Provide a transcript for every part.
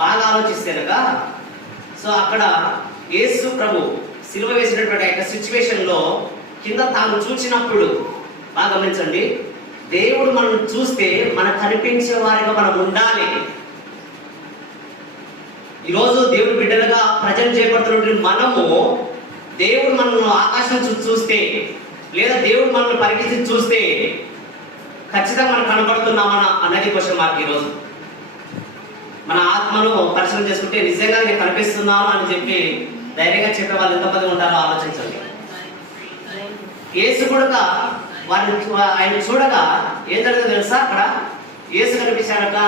బాగా ఆలోచిస్తే కనుక సో అక్కడ యేసు ప్రభు సిలువ వేసినటువంటి యొక్క సిచ్యువేషన్ లో కింద తాను చూసినప్పుడు బాగా గమనించండి, దేవుడు మనం చూస్తే మనకు కనిపించే వారిగా మనం ఉండాలి. ఈరోజు దేవుడు బిడ్డలుగా ప్రజలు చేపడుతున్నటువంటి మనము దేవుడు మనల్ని ఆకాశం చూస్తే లేదా దేవుడు మనల్ని పరిగెత్తి చూస్తే ఖచ్చితంగా మనం కనబడుతున్నామా అన్నది క్వశ్చన్ మార్క్. ఈరోజు మన ఆత్మను పరిశీలన చేసుకుంటే నిజంగా నేను కనిపిస్తున్నాను అని చెప్పి ధైర్యంగా చెప్పే వాళ్ళు ఎంతమంది ఉంటారో ఆలోచించండి. యేసు కూడా ఆయన చూడగా ఏం జరుగుతుందో తెలుసా? అక్కడ యేసు కనిపించాడట.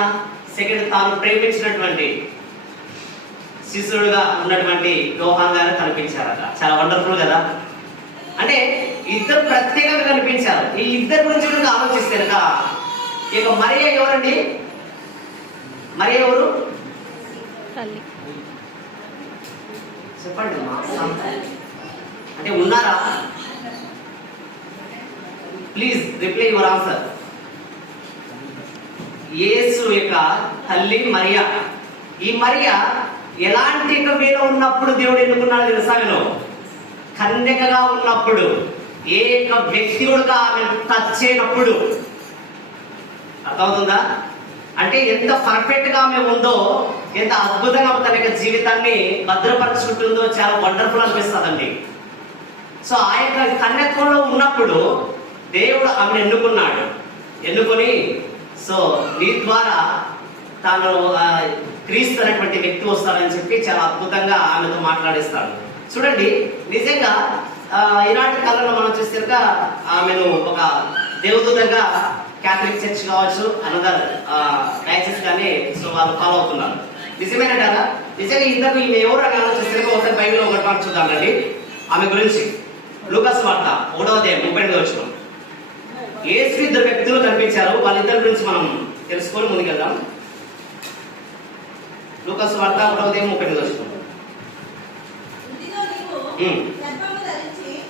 సెకండ్, తాను ప్రేమించినటువంటి శిష్యుడుగా ఉన్నటువంటి యోహాను గారు కనిపించారట. చాలా వండర్ఫుల్ కదా. అంటే ఇద్దరు ప్రత్యేకంగా కనిపించారు. ఈ ఇద్దరు గురించి కనుక ఆలోచిస్తే కనుక ఇక మరియా ఎవరండి? మరియా ఎవరు చెప్పండి అంటే ఉన్నారా? Please reply your answer. యేసు యొక్క తల్లి మరియా. ఈ మరియా ఎలాంటి వేలో ఉన్నప్పుడు దేవుడు ఎన్నుకున్నాడు తెలుసా? నేను కన్యకగా ఉన్నప్పుడు, ఏ వ్యక్తి కూడా ఆమె టచ్ చేయనప్పుడు. అర్థమవుతుందా? అంటే ఎంత పర్ఫెక్ట్ గా ఆమె ఉందో, ఎంత అద్భుతంగా తన యొక్క జీవితాన్ని భద్రపరచుకుంటుందో చాలా వండర్ఫుల్ అనిపిస్తుందండి. సో ఆ యొక్క కన్యత్వంలో ఉన్నప్పుడు దేవుడు ఆమెను ఎన్నుకున్నాడు. ఎన్నుకొని సో నీ ద్వారా తాను క్రీస్తు అనేటువంటి వ్యక్తి వస్తాడని చెప్పి చాలా అద్భుతంగా ఆమెతో మాట్లాడిస్తాడు. చూడండి, నిజంగా ఈనాటి కాలంలో మనం చూస్తే ఆమెను ఒక దేవదూతగా క్యాథలిక్ చర్చ్ కావచ్చు, అనదర్ బ్యాచెస్ కానీ సో వాళ్ళు ఫాలో అవుతున్నారు. నిజమేనంటారా? నిజంగా ఇద్దరు ఈమె ఎవరు అని ఆలోచిస్తే ఒకసారి బైబిల్లో ఒకటి మాట చూద్దామండి ఆమె గురించి. లూకాసు వార్త 1:32 యేసు ఇద్దరు వ్యక్తులు కనిపించారు. వాళ్ళిద్దరి గురించి మనం తెలుసుకొని ముందుకెళ్దాం. లూకాసు వార్త 1:32.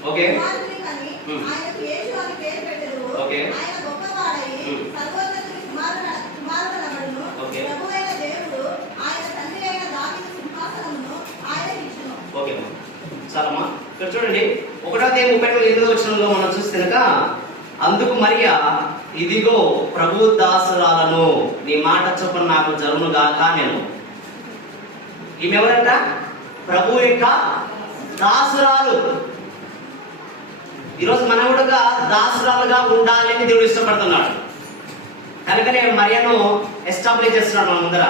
ఓకే ఓకే ఓకే చాలమ్మా. ఇక్కడ చూడండి 1:32 మనం చూస్తే కనుక, అందుకు మరియా, ఇదిగో ప్రభు దాసురాలను, నీ మాట చొప్పున నాకు జరుగును గాక నేను. ఈమె ఎవరంట? ప్రభు యొక్క దాసురాలు. ఈరోజు మనం కూడా దాసురాలుగా ఉండాలని దేవుడు ఇష్టపడుతున్నాడు. కనుకనే మరియను ఎస్టాబ్లిష్ చేస్తున్నాడు మన ముందర.